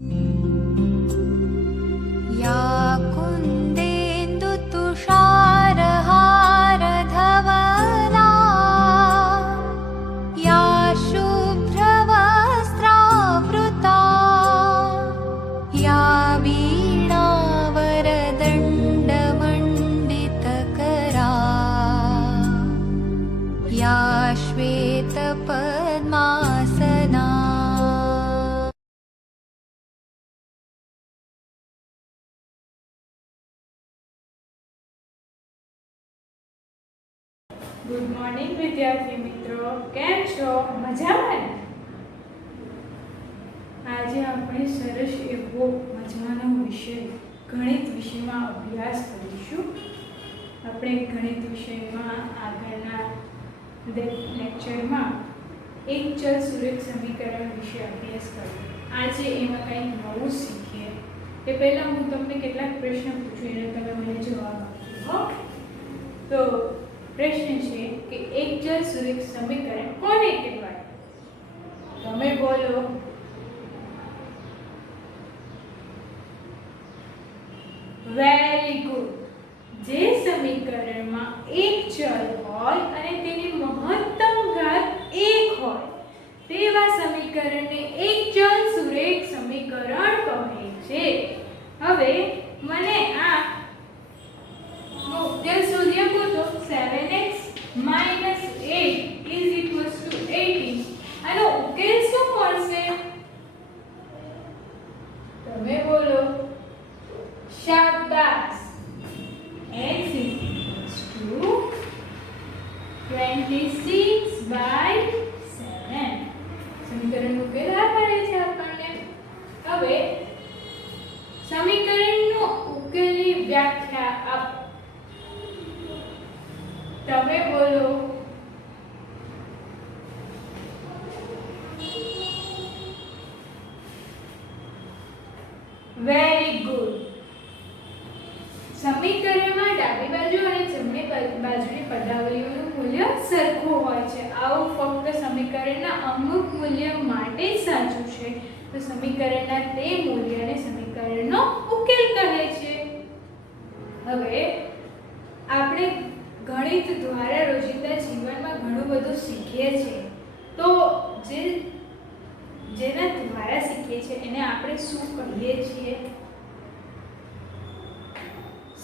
या कुन्देन्दुतुषारहारधवला या शुभ्रवस्त्रावृता या वीणावरदण्डमण्डितकरा या श्वेतपद्मासना। गुड मॉर्निंग विद्यार्थी मित्रों, केम छो? मजामां? आज આપણે સરસ એવો મજાનો વિષય ગણિત વિષયમાં અભ્યાસ કરીશું। આપણે ગણિત વિષયમાં આગળના લેક્ચરમાં એક ચલ સુરેખ સમીકરણ વિશે અભ્યાસ કર્યો। આજે એમાં કંઈક નવું શીખીએ। તે પહેલા હું તમને કેટલાક પ્રશ્ન પૂછું, એને તમે મને જવાબ આપજો હો। તો प्रश्न है कि एक चल सुरेख समीकरण कोने कहेवाय? तमे बोलो। Very good. जे समीकरण में एक चल होय अने तेनी महत्तम घात 1 होय तेवा समीकरण ने एक चल सुरेख समीकरण कहे छे। हवे मने आ उकेल शोधी શકો તો 7x - 8 = 18 આનો ઉકેલ શું મળશે? તમે બોલો। શાબાશ। x = 26/7 સમીકરણનો ઉકેલ આ મળે છે આપણને। હવે સમીકરણનો ઉકેલની વ્યાખ્યા આપો। તમે બોલો। Very good. સમીકરણમાં ડાબી બાજુ અને જમણી બાજુની પદાવલીઓનું મૂલ્ય સરખું હોય છે। આવું ફક્ત સમીકરણના અમુક મૂલ્ય માટે જ સાચું છે। તો સમીકરણના તે મૂલ્યને સમીકરણનો ઉકેલ કહે છે। હવે આપણે गणित द्वारा रोजिंदा जीवन में घणुं बधुं शीखीए छे। तो जेना द्वारा शीखीए छे एने आपणे शुं कहीए छीए?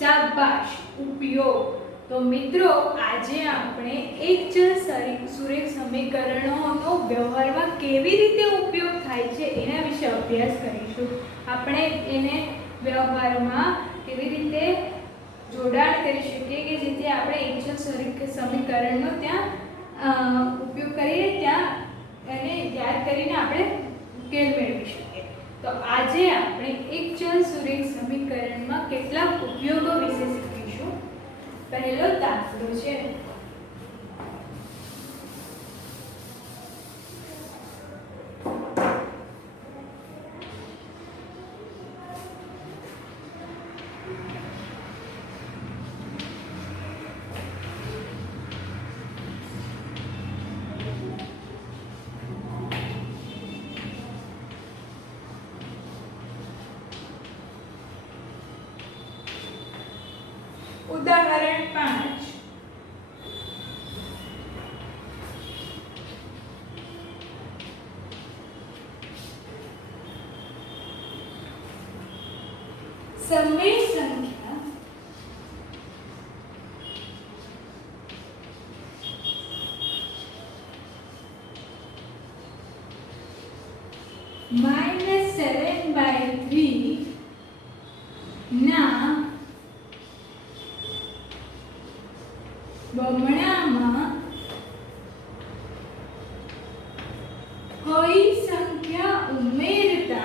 शाबाश, उपयोग। तो मित्रों, आजे आपणे एक चल सुरेख समीकरणोनो व्यवहारमां केवी रीते उपयोग थाय छे एना विશે अभ्यास करीशुं। आपणे एने व्यवहारमां केवी रीते जोडाण करी શકીએ કે જેથી આપણે એક ચલ સુરેખ સમીકરણનો ત્યાં ઉપયોગ કરીને ત્યાં એને યાદ કરીને આપણે ઉકેલ મેળવી શકીએ। તો આજે આપણે એક ચલ સુરેખ સમીકરણમાં કેટલાક ઉપયોગો વિશે શીખીશું। પહેલો દાખલો છે। उदाहरण 5। समय संख्या -7/3 ना बमणामां कोई संख्या उमेरता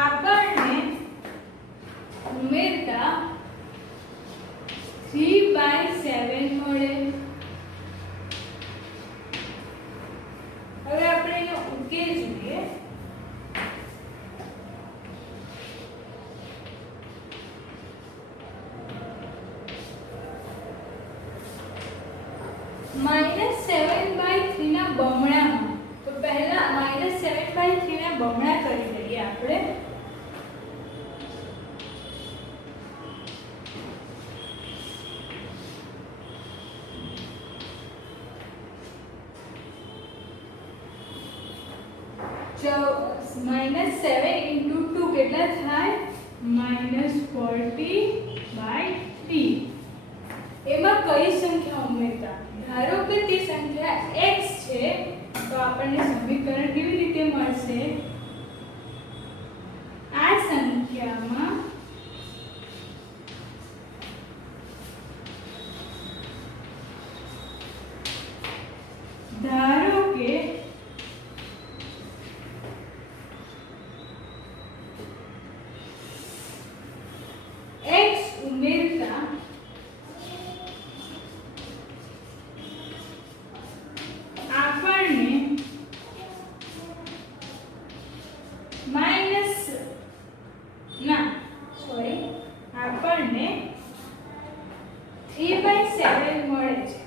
આપણને ઉમેરતા 3/7 મળે। -7/3 ના બમણામાં. તો પહેલા -7/3 ના બમણા કરી લઈએ આપણે. -7 × 2 કેટલા થાય? -40/3. એમાં કઈ સંખ્યા ઉમેરતા? ધારો કે તે સંખ્યા x છે, તો આપણને સમીકરણ કેવી રીતે મળશે? આ સંખ્યામાં ધારો કે x ઉમેરતા આપણને આપણને 3/7 મળે છે.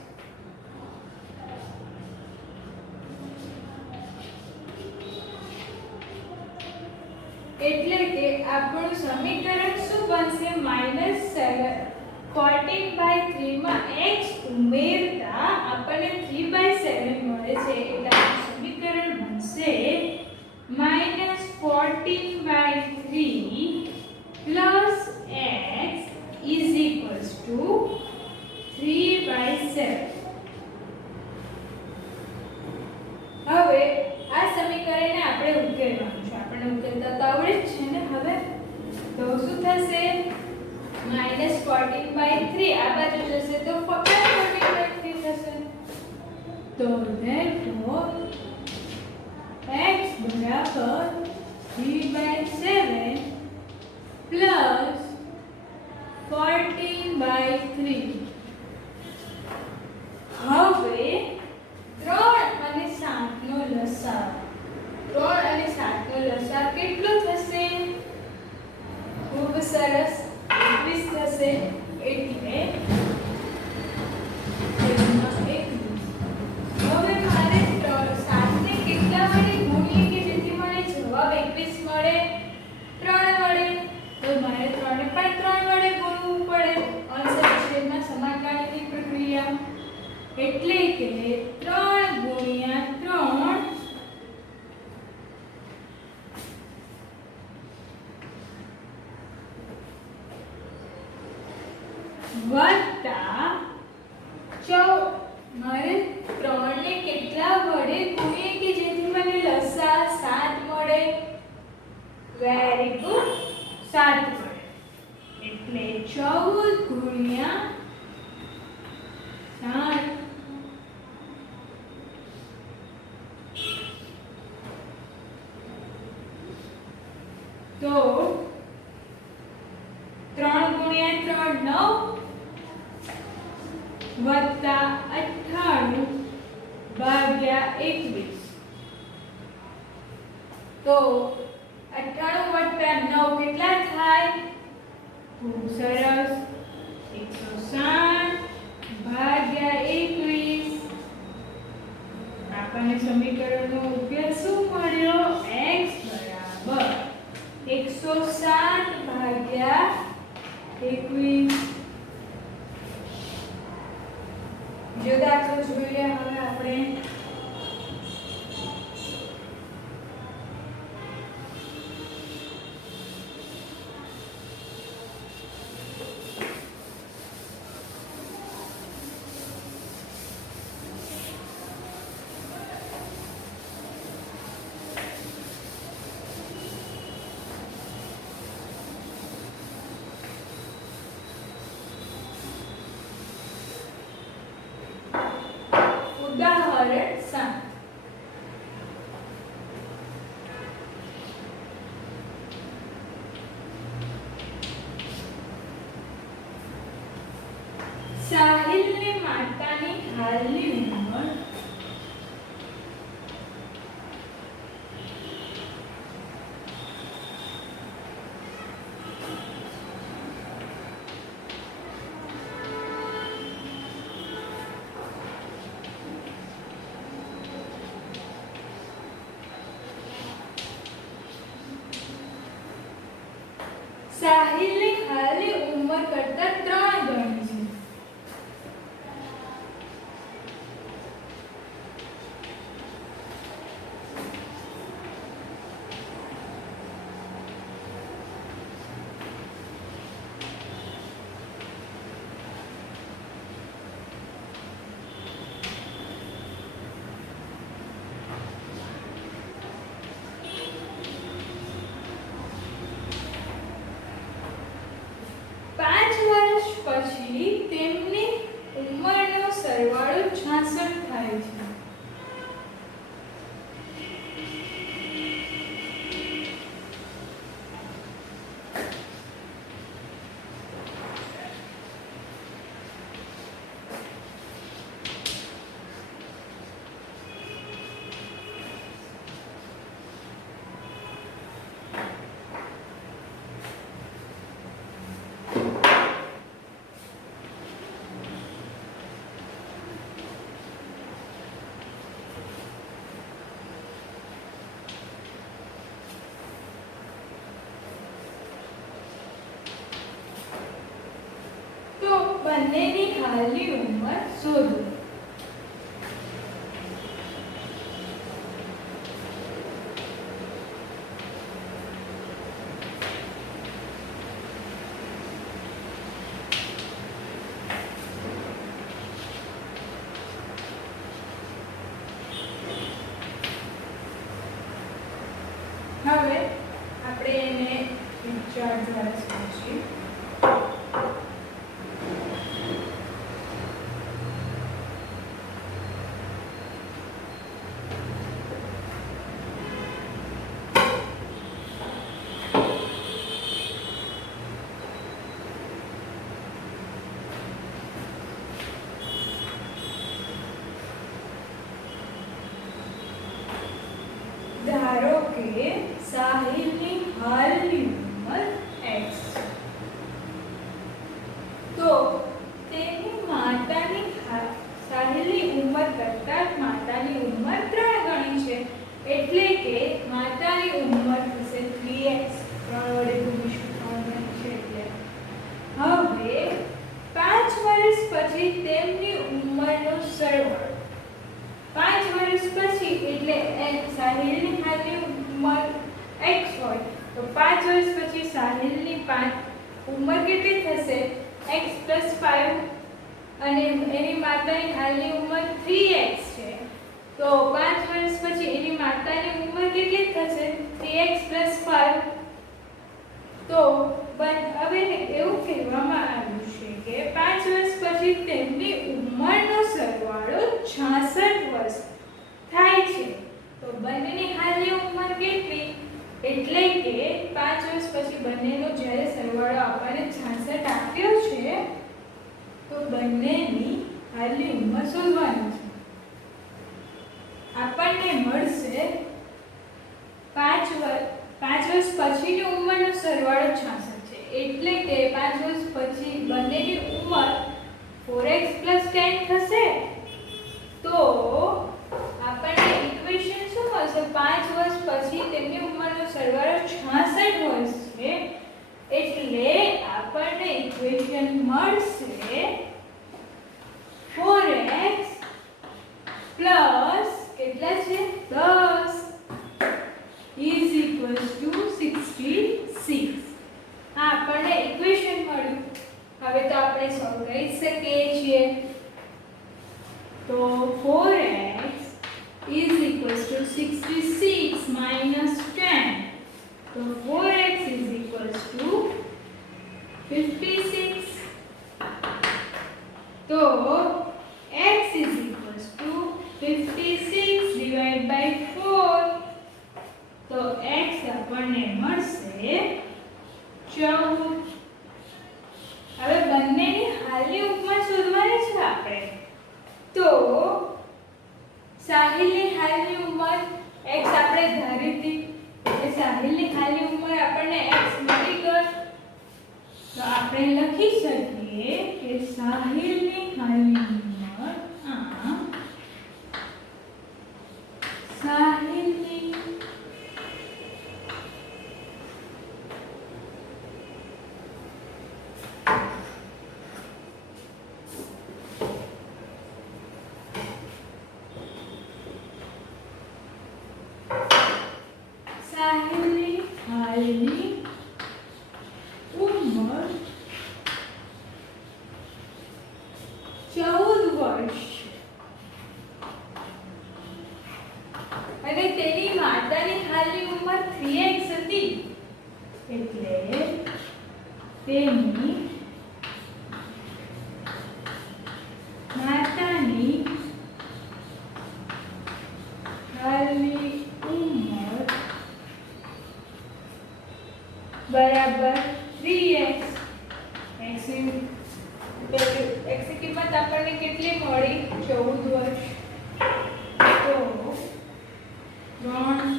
એટલે કે આપણું સમીકરણ શું બનશે? -14/3 માં x ઉમેરતા આપણને 3/7 મળે છે. એટલે આપણું સમીકરણ બનશે -14/3 plus x is equals to 3/7. હવે આ સમીકરણને આપણે ઉકેલવાનું છે. આપણને ઉકેલતા તો આવડે જ છે ને. હવે તો શું થશે? -14/3 આ બાજુ જશે તો ફક્ત 14/3 થશે. તો therefore x બરાબર 3/7 plus 14/3. હવે 3 અને 7 નો લસાઅ. 3 અને 7 નો લસાઅ કેટલો થશે? ખૂબ સરસ, 21 થશે. એટલે હવે મારે 7 ને કેટલા વડે ગુણીએ કે જેથી મને જવાબ 21 મળે? 3 વડે. તો મારે 3 ને પણ 3 વડે ગુણવું પડે. અંશ છેદમાં સમાકલનની પ્રક્રિયા. એટલે કે 3 × 3 વત્તા 14. મારે 3 ને કેટલા વડે ગુણીએ કે જેથી મને લસાઅ 7 મળે? વેરી ગુડ, 7 મળે. એટલે 14 × 7. તો 3 × 3 9 વત્તા 98/21. તો 98 + 9 કેટલા થાય? ખૂબ સરસ, 160/21. આપણને સમીકરણનો ઉકેલ શું મળ્યો? x બરાબર 160/21. જો દાખલો જોઈએ હવે આપણે. ઉદાહરણ 7. સાહિલને માતાની હાલની ઉંમર સાહિલની હાલની ઉંમર કરતાં 3 ગણી છે. પછી તેમની ઉંમરનો સરવાળો 66 થાય છે. બંનેની હાલની ઉંમર શોધો. હવે આપણે એને વિચાર દ્વારા સમજીએ. ધારો કે સાહિલની હાલની ઉંમર x છે, તો તેની માતાની સાહિલની ઉંમર કરતાં માતાની ઉંમર 3 ગણી છે, એટલે કે માતાની ઉંમર થશે 3x. 3 વડે ગુણીશું 3 ગણી છે એટલે. હવે 5 વર્ષ પછી તેમની ઉંમરનો સરવાળો. 5 વર્ષ પછી એટલે સાહિલની હાલની ઉંમર x હોય તો 5 વર્ષ પછી સાહિલની ઉંમર કેટલી થશે? x + 5 અને એની માતાની હાલની ઉંમર 3x છે, તો 5 વર્ષ પછી એની માતાની ઉંમર કેટલી થશે? 3x + 5. તો હવે એવું કહેવામાં આવ્યું છે કે 5 વર્ષ પછી તેમની ઉંમરનો સરવાળો 66 વર્ષ થાય છે. તો બંનેની હાલની ઉંમર કેટલી? એટલે કે 5 વર્ષ પછી બંનેનો જ્યારે સરવાળો આપણને 66 આપ્યો છે, તો બંનેની હાલની ઉંમર શોધવાની છે. આપણને મળશે 5 વર્ષ પછીની ઉંમરનો સરવાળો 66 છે, એટલે કે 5 વર્ષ પછી બંનેની ઉંમર 4x + 10 થશે. તો આપણને ઇક્વેશન શું મળશે? 5 વર્ષ પછી તેમની ઉંમરનો સરવાળો 66 વર્ષ છે, એટલે આપણને ઇક્વેશન મળશે 4x પ્લસ કેટલા છે? 10 = 66. આ આપણને ઇક્વેશન મળ્યું. હવે તો આપણે સોલ્વ કરી શકીએ છીએ. તો 4x = 66 - 10. તો 4x = 56. તો x = 56 / 4. તો x આપણને મળશે 14. હવે બંનેની હાલની ઉંમર શોધવાની છે આપણે. તો સાહિલની હાલની ઉંમર x આપણે ધારી હતી, એટલે સાહિલની હાલની ઉંમર આપણને x મળી ગઈ. તો આપણે લખી શકીએ કે સાહિલની હાલની ઉંમર વર્ષ અને તેની માતાની હાલની ઉંમર 3x હતી એટલે તેની માતાની હાલની ઉંમર બરાબર 3x x ની કિંમત આપણને કેટલી મળી 14 વર્ષ તો 3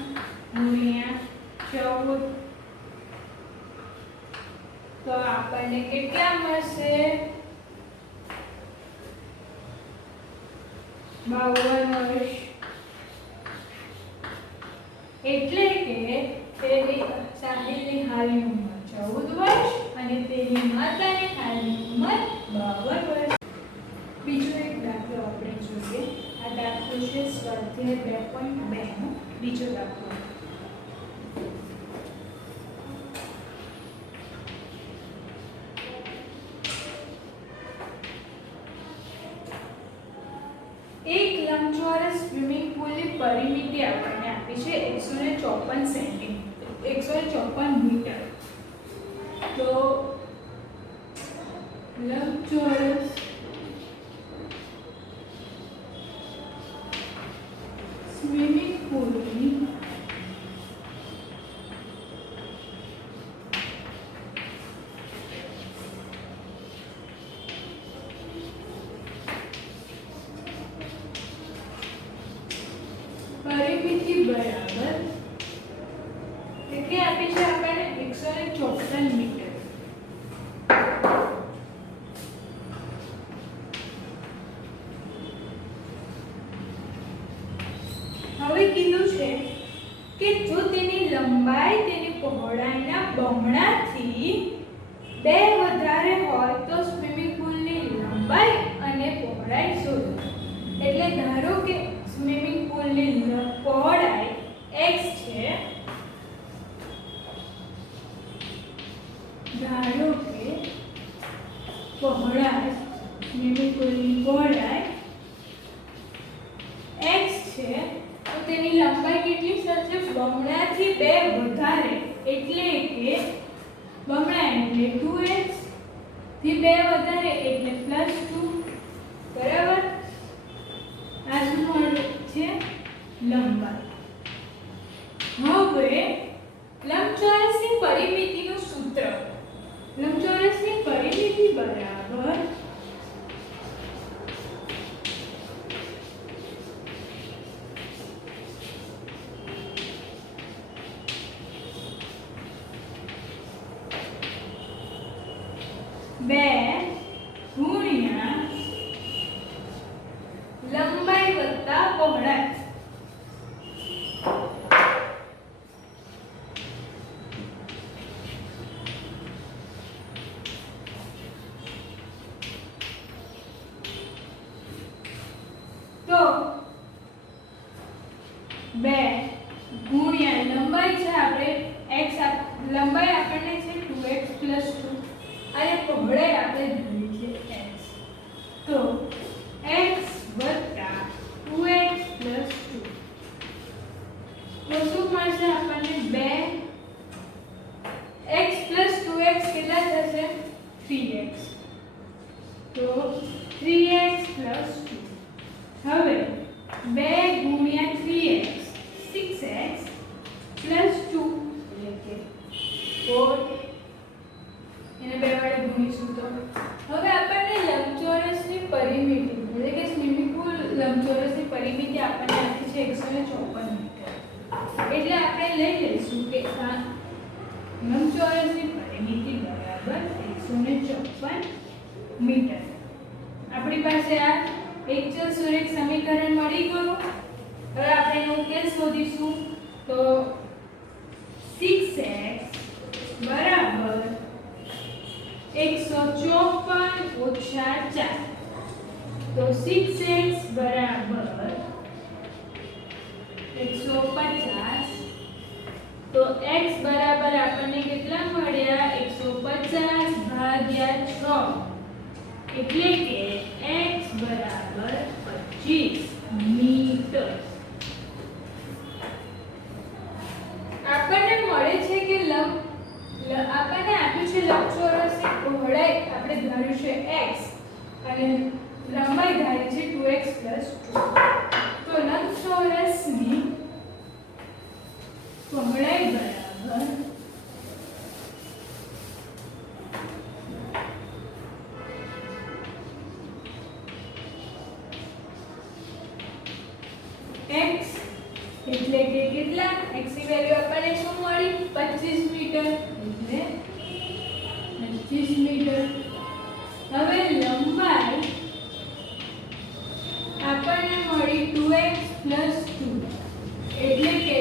ગુણ્યા 14 તો આપણને કેટલા મળશે 52 વર્ષ એટલે કે તેની સાહિલની હાલની ઉંમર 14 વર્ષ અને તેની માતાની હાલની ઉંમર 52 વર્ષ. બીજો એક દાખલો આપણે જોઈએ. આ દાખલો છે સ્વાધ્યાય 2.2 નો બીજો દાખલો. એક લંબચોરસ સ્વિમિંગ પૂલની પરિમિતિ આપણને આપી છે 154 સેન્ટીમીટર 154 મીટર. તો લંબચોરસ સ્વિમિંગ પૂલની પરિમિતિ બરાબર કેટલી આપી છે આપણને 154 મીટર. હવે કીધું છે કે જો તેની લંબાઈ તેની પહોળાઈના બમણાથી 2 વધારે હોય તો સ્વિમિંગ પૂલની લંબાઈ અને પહોળાઈ શોધો. એટલે ધારો કે સ્વિમિંગ પૂલની પહોળાઈ x છે. ધારો કે પહોળાઈ સ્વિમિંગ પૂલની પહોળાઈ x છે તો તેની લંબાઈ કેટલી થશે બમણાથી 2 વધારે એટલે કે બમણા એટલે 2x થી 2 વધારે એટલે +2 બરાબર. આ શું મળે છે લંબાઈ. હવે લંબચોરસની પરિમિતિનું સૂત્ર. લંબચોરસની પરિમિતિ બરાબર બે ગુણ્યા લંબાઈ વત્તા પહોળાઈ. તો 2 ગુણ્યા લંબાઈ છે આપણે x લંબાઈ આપણને છે 2x + 2 અને પહોળાઈ આપણે ધરી છે x. તો x + 2x + 2 તો શું મળશે આપણને 2x + 2x કેટલા થશે 3x. તો 3x + 2. હવે 2 ગુણ્યા 3x 6x + 2 એટલે કે 4 એને 2 વડે ગુણીશું તો હવે આપણને લંબચોરસની પરિમિતિ એટલે કે સ્વિમિંગ પૂલ લંબચોરસની પરિમિતિ આપણને આપી છે 154 મીટર. એટલે આપણે લઈ લઈશું કે આ લંબચોરસની પરિમિતિ બરાબર 154 મીટર. આપણી પાસે આ એકચલ સુરેખ સમીકરણ મળી ગયું. હવે આપણે એનો ઉકેલ શોધીશું. તો 6x બરાબર 154 - 4 તો 6x બરાબર 150 તો x બરાબર આપણને કેટલા મળ્યા 150 ભાગ્યા 6 એટલે કે x બરાબર 25 મીટર. આપણને મળે છે કે આપણને આપ્યું છે લંબચોરસની પહોળાઈ આપણે ધાર્યું છે x અને લંબાઈ ધારી છે 2x 2. તો લંબચોરસની પહોળાઈ બરાબર x એટલે કે કેટલા x ની વેલ્યુ આપણને શું મળી 25 મીટર એટલે 25 મીટર. હવે લંબાઈ આપણને મળી 2x 2 એટલે કે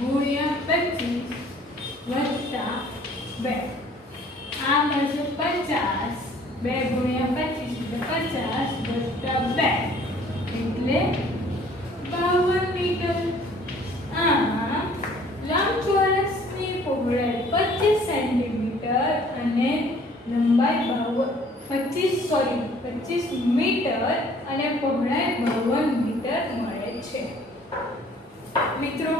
2 × 25 + 2. આ મળશે 50. 2 × 25 એટલે 50 + 2 એટલે 52 મીટર. આમ લંબચોરસની પહોળાઈ 25 સેન્ટીમીટર અને લંબાઈ 25 મીટર અને પહોળાઈ 52 મીટર મળે છે. મિત્રો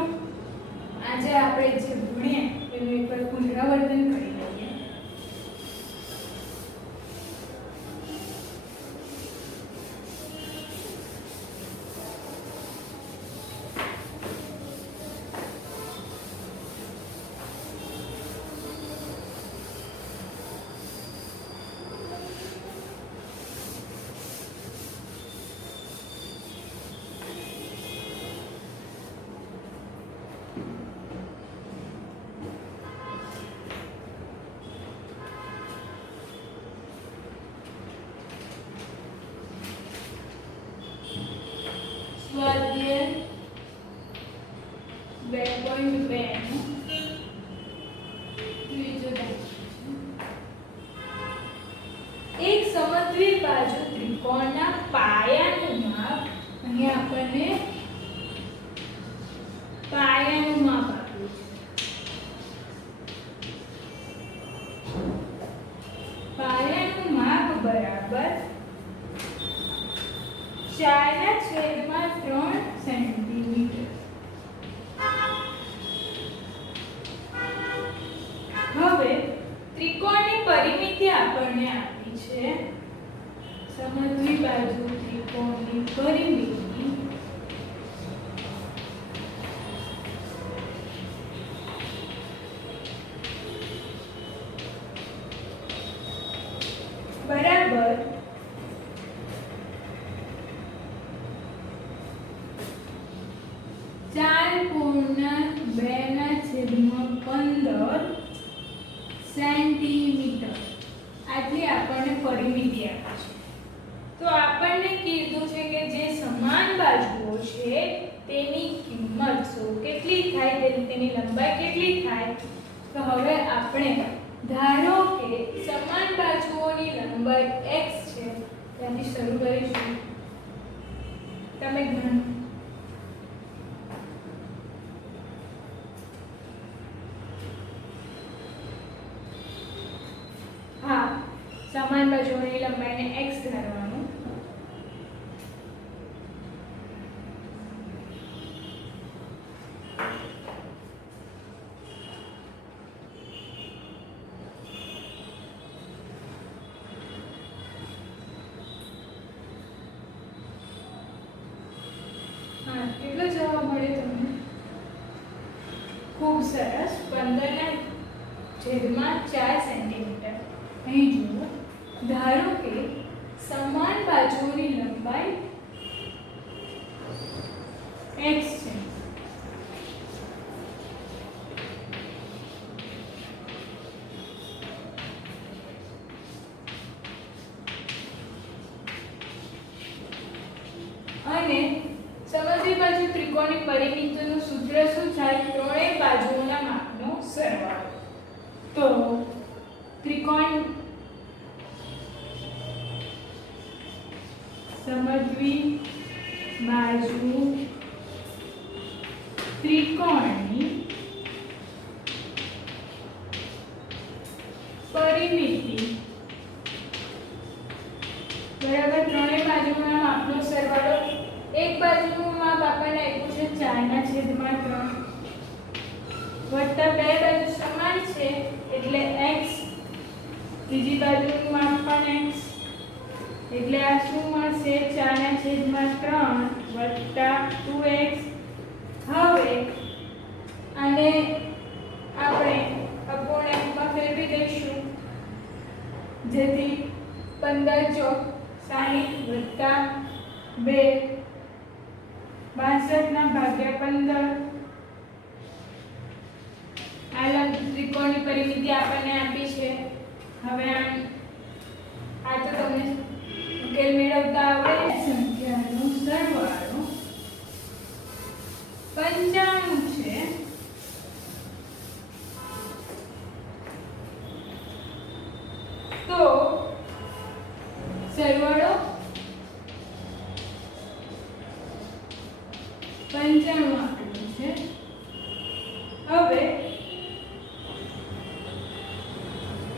આજે આપણે જે ભણ્યા એનું એકવાર પુનરાવર્તન કરી લઈએ. સ્વાધ્યાય 2.2 ત્રીજો એક સમદ્વિ બાજુ ત્રિકોણના પાયાનું માપ. અહીં આપણને પાયાનું માપ આપ્યું છે. પાયાનું માપ બરાબર 4/3 સેન્ટીમીટર. હવે ત્રિકોણની પરિમિતિ આપણને આપી છે. સમદ્વિ બાજુ ત્રિકોણની પરિમિતિ બરાબર 4/2/15 સેન્ટીમીટર. આટલી આપણને પરિમિતિ આપી છે. તો આપણને કીધું છે કે જે સમાન બાજુઓ છે તેની કિંમત કેટલી થાય, તેની લંબાઈ કેટલી થાય. તો હવે આપણે ધારો કે સમાન બાજુઓની લંબાઈ x છે, ત્યાંથી શરૂ કરીશું. તમે ગણો. હા, સમાન બાજુઓની લંબાઈને x ધારવાનું. કેટલો જવાબ મળે તમને? ખૂબ સરસ. 15/4 સેન્ટીમીટર. અહીં જુઓ, ધારો કે સમાન બાજુઓની લંબાઈ x છે. અને સમદ્વિ બાજુ ત્રિકોણની પરિમિતિનું સૂત્ર શું થાય? ત્રણેય બાજુઓના માપનો સરવાળો. તો ત્રિકોણ સમદ્વિ બાજુ ત્રિકોણની પરિમિતિ બરાબર 3 બીજી બાજુનું માપ પણ x, એટલે આ શું મળશે 4/3 વત્તા 2x. હવે આને આપણે અપૂર્ણાંકમાં ફેરવી દઈશું, જેથી 15 ચોક 60 વત્તા 2 62 ના ભાગ્યા 15. આ લંબ ત્રિકોણની પરિમિતિ આપણને આપી છે. હવે આ તો તમને ઉકેલ મેળવતા આવડે. સંખ્યાનો સરવાળો 95 છે, તો સરવાળો 95 આપેલું છે. હવે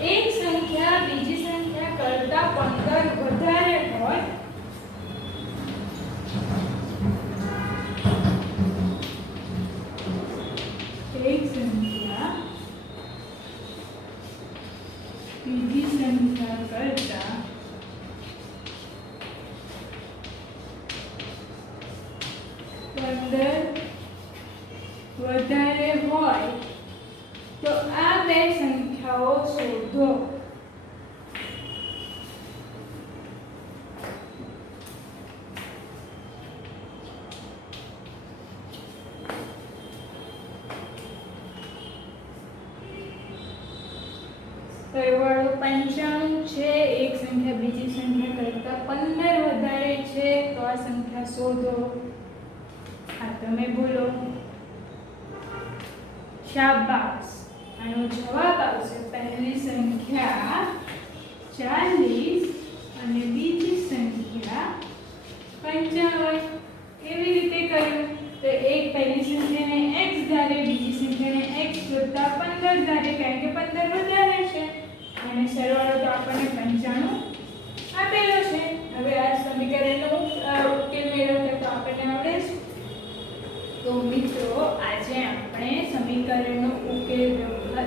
એક સંખ્યા બીજી સંખ્યા કરતા 15 વધારે હોય એક સંખ્યા બીજી સંખ્યા કરતા 15 વધારે હોય તો આ બે સંખ્યાઓ શોધો. સરવાળો 95 છે, એક સંખ્યા બીજી સંખ્યા કરતા 15 વધારે છે, તો આ સંખ્યા શોધો. આ તમે બોલો. શાબાશ. આનો જવાબ આવશે પહેલી સંખ્યા 40 અને બીજી સંખ્યા 55. કેવી રીતે કર્યું? તો એક પહેલી સંખ્યાને x ધારે, બીજી સંખ્યાને x વત્તા 15 ધારે, કારણ કે 15 વધારે છે અને સરવાળો તો આપણને 95 આપેલો છે. હવે આ સમીકરણનો ઉકેલ મેળવતા તો આપણને આવડે છે. તો મિત્રો આજે આપણે સમીકરણનો ઉકેલ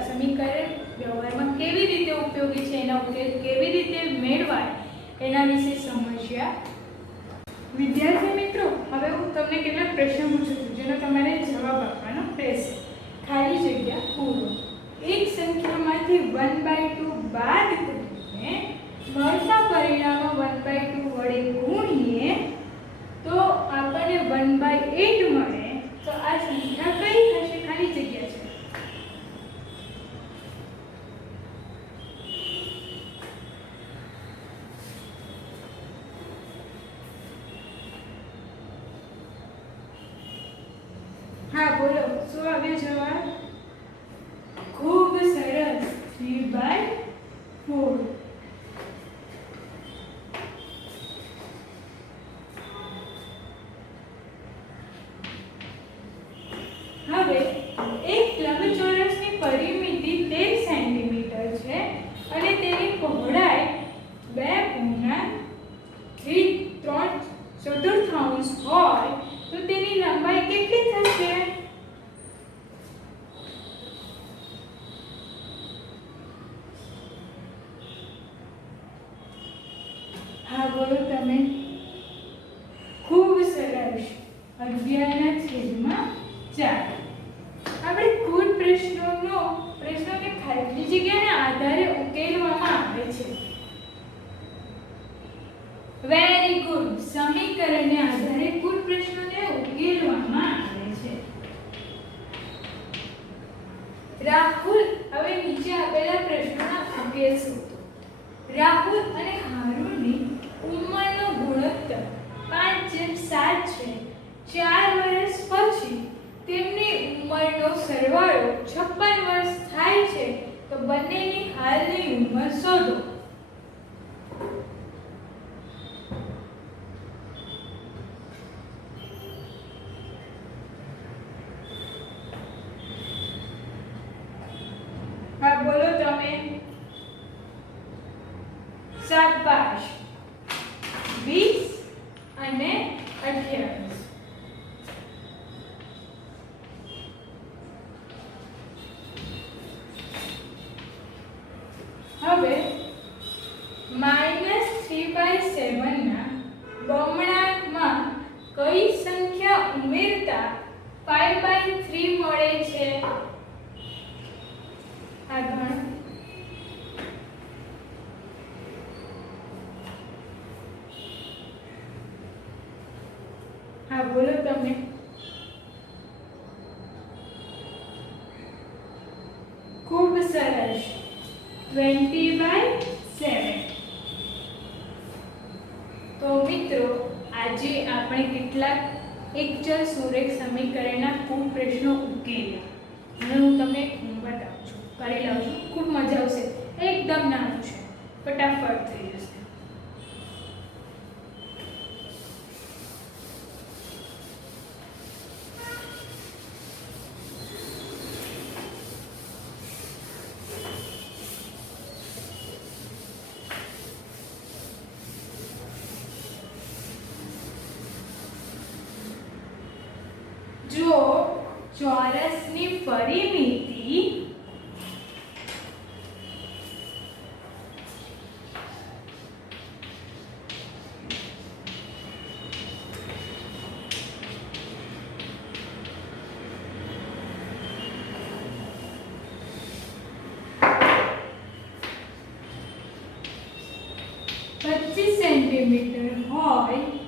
સમીકરણ વ્યવહારમાં કેવી રીતે ઉપયોગી છે, એના ઉકેલ કેવી રીતે મેળવાય એના વિશે સમજ્યા. વિદ્યાર્થી મિત્રો, હવે હું તમને કેટલાક પ્રશ્નો પૂછું છું જેનો તમારે જવાબ આપવાનો રહેશે. ખાલી જગ્યા પૂરો. એક સંખ્યામાંથી 1/2 બાદ કરીને મળતા પરિણામો 1/2 વડે ગુણીએ તો આપણને 1/8 મળે, તો આ સંખ્યા કઈ થશે? ખાલી જગ્યા છે. હા બોલો, શું આવ્યો જવાબ? ખૂબ સરસ, 3/4. હવે એક લંબચોરસની પરિમિતિ 13 સેન્ટીમીટર છે અને તેની પહોળાઈ 2.3 હોય તો તેની લંબાઈ કેટલી થશે? હા બોલો તમે. ખૂબ સરસ, 11/4. આપણે કુલ પ્રશ્નોને ખાલી જગ્યાના આધારે ઉકેલવામાં આવે છે. Very good. સમીકરણને આધારે કુલ પ્રશ્નોને ઉકેલવામાં આવે છે. રાહુલ, હવે નીચે આપેલા પ્રશ્નોના ઉકેલ શોધો. રાહુલ અને હારૂનની ઉંમરનો ગુણોત્તર 5:7 છે. 4 વર્ષ પછી તેમની ઉંમરનો સરવાળો 56 વર્ષ થાય છે, તો બંનેની હાલની ઉંમર શોધો. હા બોલો તમે. શાબાશ. 20 અને 28. હવે 5/3 મળે છે. આગળ હા બોલો તમે. ખૂબ સરસ. 20/7. તો મિત્રો આજે આપણે કેટલાક એકચલ સુરેખ સમીકરણના ખૂબ પ્રશ્નો ઉકેલ્યા. હવે હું તમને એક હોમવર્ક આપું છું, કરી લઉં છું. ખૂબ મજા આવશે. એકદમ નાનું છે, ફટાફટ થઈ જશે. જો ચોરસની પરિમિતિ પચીસ સેન્ટીમીટર હોય